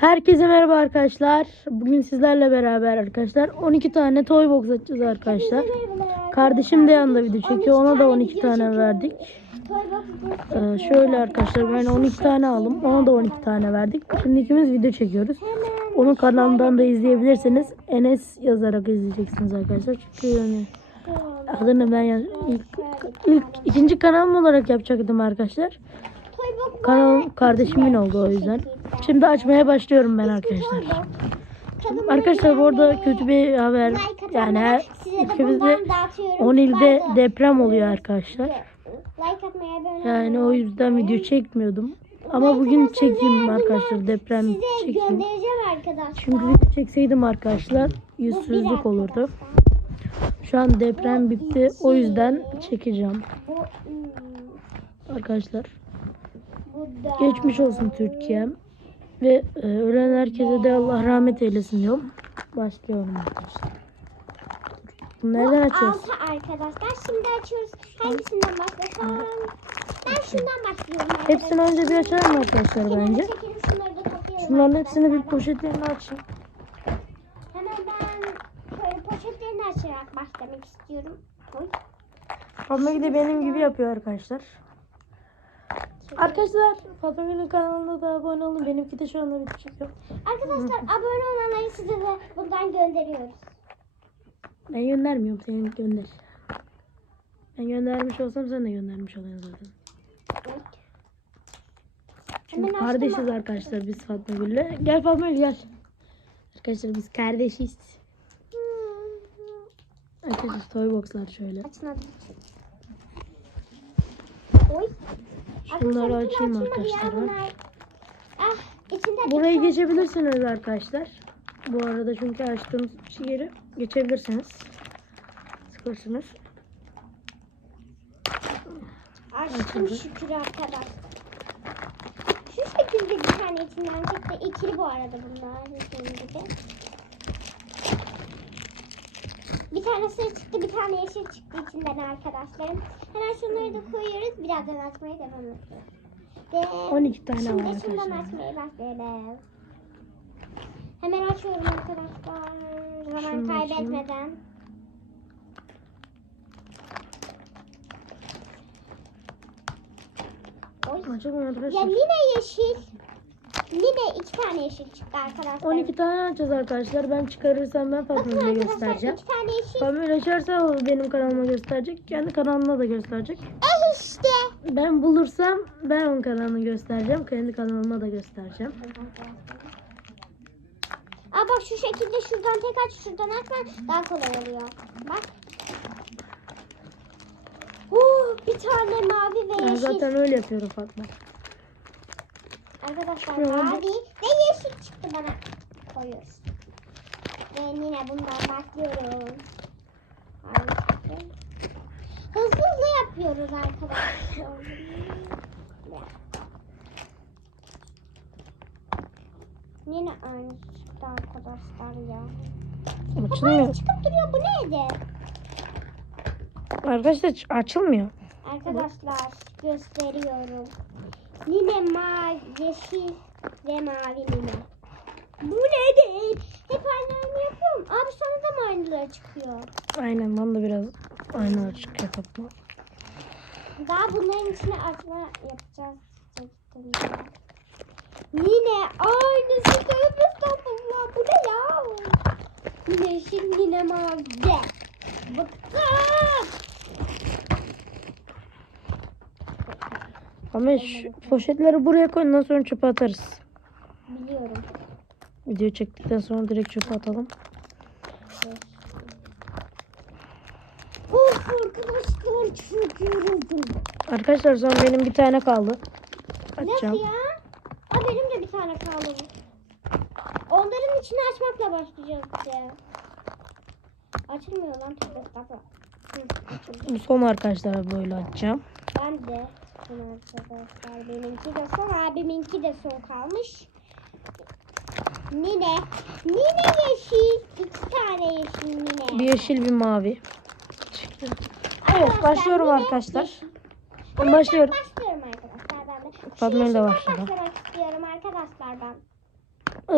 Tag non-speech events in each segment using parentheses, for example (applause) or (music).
Herkese merhaba arkadaşlar. Bugün sizlerle beraber arkadaşlar 12 tane toy box açacağız arkadaşlar. Kardeşim de yanında video çekiyor. Ona da 12 tane verdik. Ee, şöyle arkadaşlar ben 12 tane aldım. Ona da 12 tane verdik. Şimdi ikimiz video çekiyoruz. Onun kanalından da izleyebilirsiniz. Enes yazarak izleyeceksiniz arkadaşlar. Çünkü yani adını ben ilk, ilk ikinci kanalım olarak yapacaktım arkadaşlar. Kanal kardeşimin oldu o yüzden. Şimdi açmaya başlıyorum ben arkadaşlar. Arkadaşlar bu arada kötü bir haber. Yani her ülkemizde 10 ilde deprem oluyor arkadaşlar. Yani o yüzden video çekmiyordum. Ama bugün çekeyim arkadaşlar deprem çekeyim. Çünkü video çekseydim arkadaşlar yüzsüzlük olurdu. Şu an deprem bitti. O yüzden çekeceğim arkadaşlar. Geçmiş olsun Türkiye'm. Ve e, ölen herkese de Allah rahmet eylesin diyorum. Başlıyorum arkadaşlar. Nereden açacağız? Altı arkadaşlar. Şimdi açıyoruz. Hangisinden başlasam? Ben şundan başlıyorum arkadaşlar. Hepsini önce bir açalım arkadaşlar Kenara bence. çekelim, şunları da toplayalım Şunların hepsini bir arkadaşlar. poşetlerine açayım. Hemen ben şöyle poşetlerini açarak başlamak istiyorum. Oy. Fatma Gide benim gibi yapıyor arkadaşlar. Arkadaşlar Fatma Gül'ün kanalına da abone olun. Benimki de şu anda video çekiyor. Arkadaşlar abone olanları size de buradan gönderiyoruz. Ben göndermiyorum. Senin gönder. Ben göndermiş olsam sen de göndermiş oluyorsun zaten. Evet. Kardeşiz arkadaşlar biz Fatma Gül'le. Gel Fatma Gül gel. Arkadaşlar biz kardeşiz. Arkadaşlar toy boxlar şöyle. Açın hadi. Oy. Şunları açayım arkadaşlar. Ah Burayı geçebilirsiniz arkadaşlar. Bu arada çünkü açtığım yeri geçebilirsiniz. Sıkırsınız. Açtım şükür arkadaşlar. Şu şekilde bir tane içinden çıktı. İkili bu arada bunlar. Dediğim gibi. Bir tane sarı çıktı, bir tane yeşil çıktı içinden arkadaşlarım. Hemen şunları da koyuyoruz. Birazdan açmaya devam ediyoruz. Ve 12 tane şimdi var şundan arkadaşlar. açmaya başlayalım. Hemen açıyorum arkadaşlar. Zaman Şunu kaybetmeden. Oy. Açalım Ya arkadaşlar. yine yeşil. Yine iki tane yeşil çıktı arkadaşlar. 12 tane açacağız arkadaşlar. Ben çıkarırsam ben Fatma Bakın Gül'e arkadaşlar göstereceğim. iki tane yeşil. Fatma açarsa o benim kanalıma gösterecek. Kendi kanalına da gösterecek. Eh işte. Ben bulursam ben onun kanalını göstereceğim. Kendi kanalıma da göstereceğim. Aa bak şu şekilde şuradan tek aç şuradan açma daha kolay oluyor. Bak. Huu, bir tane mavi ve Ben yeşil. zaten öyle yapıyorum Fatma. Arkadaşlar Şöyle. mavi ve yeşil çıktı bana. Koyuyoruz. Ve yine bundan çıktı. Hızlı hızlı yapıyoruz arkadaşlar. Yine aynı çıktı arkadaşlar ya. Hep Açılmıyor. aynı çıkıp duruyor. Bu neydi? Arkadaşlar açılmıyor. Arkadaşlar gösteriyorum. Yine mavi, yeşil ve mavi yine. Bu ne değil? Hep aynılarını yapıyorum. Abi sana da mı aynıları çıkıyor? Aynen bana da biraz aynı açık Fatma. Daha bunların içine açma yapacağız. Yine aynısı. Estağfurullah. Bu ne ya? Yine yeşil yine mavi. Bıktım. Ama şu poşetleri buraya koy ondan sonra çöpe atarız. Biliyorum. Video çektikten sonra direkt çöpe atalım. Of arkadaşlar çok yoruldum. Arkadaşlar son benim bir tane kaldı. Açacağım. Nasıl ya? Aa, benim de bir tane kaldı. Onların içini açmakla başlayacağız işte. Açılmıyor lan. Hı, açıldı. Bu son arkadaşlar böyle açacağım. Ben de arkadaşlar. Benimki de son. Abiminki de son kalmış. Nine. Nine yeşil. İki tane yeşil nine. Bir yeşil bir mavi. Evet başlıyorum arkadaşlar. Ben başlıyorum. Başlıyorum arkadaşlar ben de. Fatma ile Şu yeşilden başladı. başlamak istiyorum arkadaşlar ben.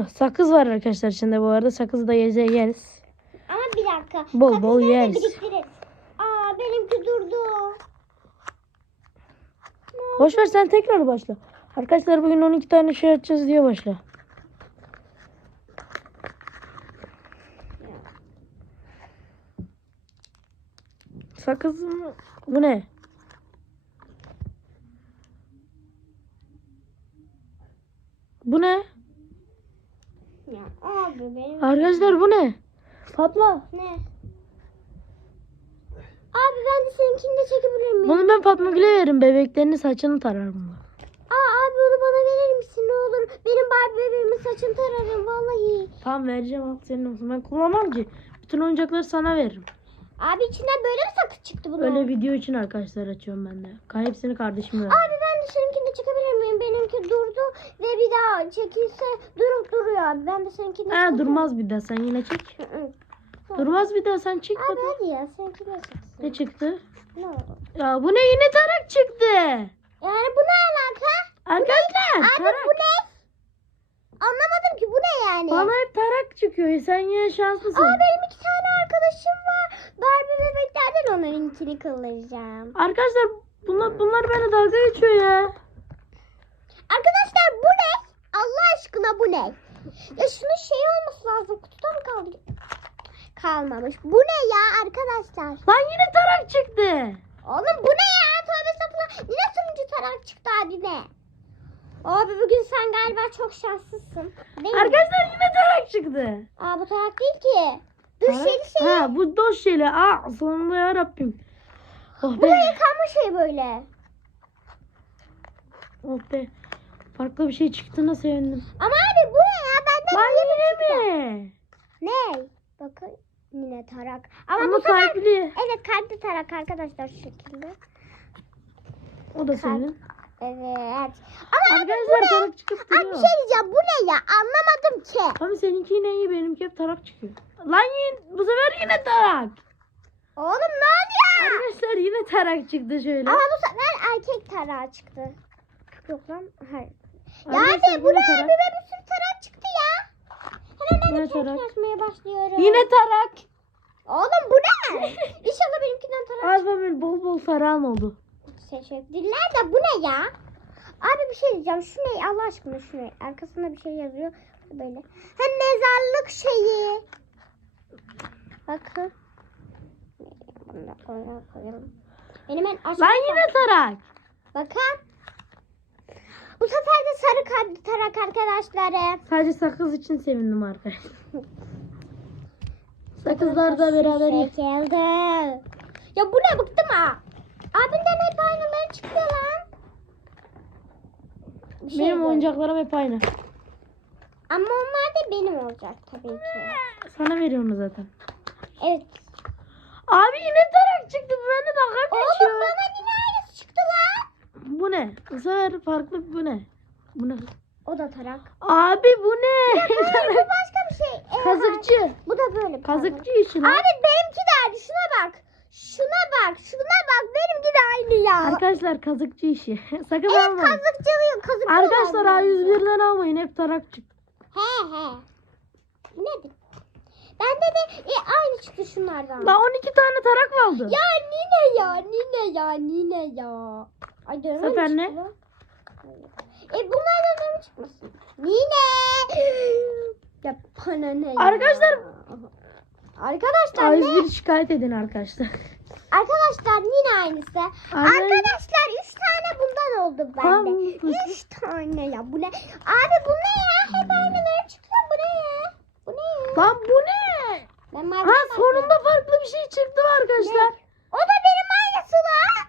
Ih, sakız var arkadaşlar içinde bu arada. Sakızı da yeze yeriz. Ama bir dakika. Bol bol Sakızları da yeriz. biriktiririz. Aa benimki durdu. Boş ver sen tekrar başla. Arkadaşlar bugün 12 tane şey açacağız diye başla. Sakız mı? Bu ne? Bu ne? Ya abi benim Arkadaşlar bu ne? Fatma. ne? Abi ben de seninkini de çekebilir miyim? Bunu ben Fatma Gül'e veririm. Bebeklerini saçını tarar bunlar. Aa abi onu bana verir misin ne olur? Benim Barbie bebeğimin saçını tararım vallahi. Tamam vereceğim al senin olsun. Ben kullanmam ki. Bütün oyuncakları sana veririm. Abi içinden böyle mi sakız çıktı bunun? Öyle video için arkadaşlar açıyorum ben de. Ka- Hepsini kardeşime ver. Abi ben de seninkini de çekebilir miyim? Benimki durdu ve bir daha çekilse durup duruyor abi. Ben de seninkini de Ha durmaz bir daha sen yine çek. Durmaz bir daha sen çek Abi hadi ya seninkini de çeksin. Ne çıktı? Ne oldu? Ya bu ne yine tarak çıktı. Yani bu ne alaka? Arkadaşlar Abi tarak. bu ne? Anlamadım ki bu ne yani? Bana hep tarak çıkıyor. Sen yine şanslısın. Aa benim iki tane arkadaşım var. Barbie bebeklerden onlarınkini kullanacağım. Arkadaşlar bunlar, bunlar beni dalga geçiyor ya. Arkadaşlar bu ne? Allah aşkına bu ne? Ya şunun şey olması lazım. Kutuda mı kaldı? Kalmamış. Bu ne ya arkadaşlar? Lan yine tarak çıktı. Oğlum bu ne ya? Tövbe estağfurullah. Yine turuncu tarak çıktı abime. Abi bugün sen galiba çok şanslısın. Değil mi? Arkadaşlar yine tarak çıktı. Aa bu tarak değil ki. Tarak- şeyli şey. Ha bu doş şeyle. Aa sonunda ya Rabbim. Oh Bu be. yıkanma şey böyle. Oh be. Farklı bir şey çıktığına sevindim. Ama abi bu ne ya? Benden Lan niye yine çıktı? mi? Ne? Bakın yine tarak. Ama, Ama bu sefer kalpli. evet kalpli tarak arkadaşlar şu şekilde. O da senin. Evet. Ama abi bu Arkadaşlar ne? tarak çıkıp Abi bir duruyor. şey diyeceğim. Bu ne ya? Anlamadım ki. Ama seninki yine iyi benimki hep tarak çıkıyor. Lan yine, bu sefer yine tarak. Oğlum ne oluyor? Arkadaşlar yine tarak çıktı şöyle. Ama bu sefer erkek tarağı çıktı. Yok lan. Hayır. Ya abi bu ne abi? Benim bir sürü tarak çıktı ya. Hemen ben de yazmaya başlıyorum. Yine tarak. Oğlum bu ne? (laughs) İnşallah benimkinden tarak Az böyle bol bol tarağım oldu. Teşekkürler de bu ne ya? Abi bir şey diyeceğim. Şu ne Allah aşkına şu ne? Arkasında bir şey yazıyor. Böyle. Ha mezarlık şeyi. Bakın. Bunu da koyalım. koyalım. Benim en aşağı. Lan yine tarak. Bakın. Bu sefer de sarı kalpli tarak arkadaşlarım. Sadece sakız için sevindim arkadaşlar. (laughs) Sakızlar da beraber. Çekildi. Ya bu ne bıktım ha. Abinden hep aynıları çıkıyor lan. Bir şey Benim böyle. oyuncaklarım hep aynı. Ama onlar da benim olacak tabii ki. Sana veriyorum zaten. Evet. Abi yine tarak çıktı. Bu bende dalga Oğlum geçiyor. bana yine aynısı çıktı lan. Bu ne? Bu sefer farklı bu ne? Bu ne? O da tarak. Abi bu ne? Hayır bu başka Kazıkçı. Bu da böyle. Kazıkçı işi lan. Abi benimki de aynı. Şuna bak. Şuna bak. Şuna bak. Benimki de aynı ya. Arkadaşlar kazıkçı işi. (laughs) Sakın evet almayın. kazıkçılıyım. Kazıkçı Arkadaşlar olan bir insan. A101'den almayın. Hep tarak çıktı. He he. Nedir? Bende de e, aynı çıktı şunlardan. Lan 12 tane tarak kaldı. Ya Nine ya Nine ya Nine ya. Ay dövme mi Sefer ne? E bunlardan dövme çıkmasın. Nine. Ya bana ne ya? Arkadaşlar- Arkadaşlar ne? A101 şikayet edin arkadaşlar. Arkadaşlar yine aynısı. Aynen. Arkadaşlar 3 tane bundan oldu bende. 3 tane ya bu ne? Abi bu ne ya? Hep aynıları çıktı. Bu ne ya? Bu ne ya? Lan bu ne? Ben Ha sonunda farklı bir şey çıktı arkadaşlar. O da benim aynısı lan.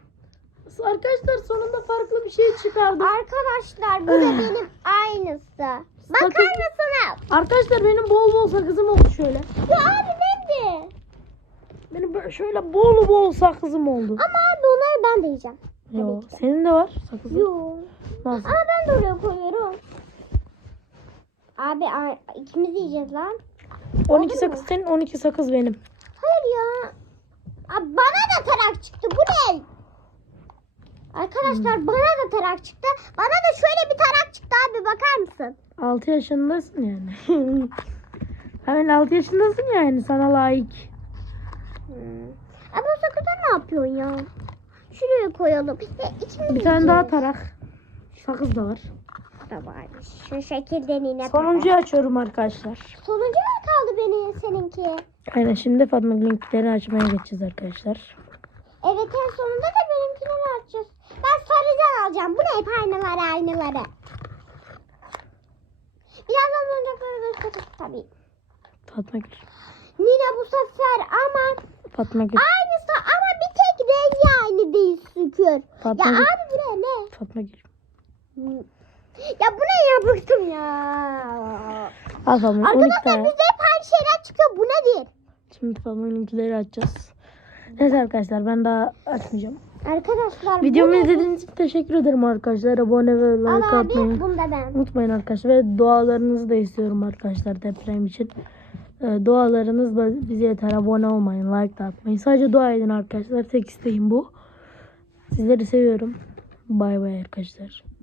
Arkadaşlar sonunda farklı bir şey çıkardım. Arkadaşlar bu da benim aynısı. Bakar Sakın- mısınız? Arkadaşlar benim bol bol sakızım oldu şöyle. Ya abi ben de. Benim böyle şöyle bol bol sakızım oldu. Ama abi onları ben de yiyeceğim. Yo, tabii ki. senin de var sakızın. Yok. Nasıl? Ama ben de oraya koyuyorum. Abi a- ikimiz yiyeceğiz lan. 12 mu? sakız senin 12 sakız benim. Hayır ya. Abi bana da tarak çıktı. Bu ne? Arkadaşlar bana da tarak çıktı. Bana da şöyle bir tarak çıktı abi bakar mısın? 6 yaşındasın yani. Hemen 6 yaşındasın yani sana layık. Hmm. Ama o sakızda ne yapıyorsun ya? Şuraya koyalım. Ya, içine Bir tane daha tarak. Sakız da var. varmış. Şu şekilden yine. Sonuncuyu açıyorum arkadaşlar. Sonuncu mu kaldı benim seninki? Aynen şimdi Fatma linkleri açmaya geçeceğiz arkadaşlar. Evet en sonunda da benimkileri açacağız. Ben sarıdan alacağım. Bu ne hep aynaları aynaları. Birazdan oyuncakları gösteririz tabii. Fatma Gül. Nine bu sefer ama Fatma Gül. aynısı ama bir tek rengi aynı değil şükür. Fatma Ya Gül. abi bu ne ne? Fatma Gül. Ya bu ne ya bıktım ya. Al Fatma 12 Arkadaşlar bizde hep aynı şeyler çıkıyor. Bu nedir? Şimdi Fatma linkleri açacağız. Neyse arkadaşlar ben daha açmayacağım. Arkadaşlar Videomu izlediğiniz için teşekkür ederim arkadaşlar. Abone ve like abi atmayı ben. unutmayın arkadaşlar. Ve dualarınızı da istiyorum arkadaşlar deprem için. Ee, dualarınız bize yeter. Abone olmayın, like da atmayın. Sadece dua edin arkadaşlar. Tek isteğim bu. Sizleri seviyorum. Bay bay arkadaşlar.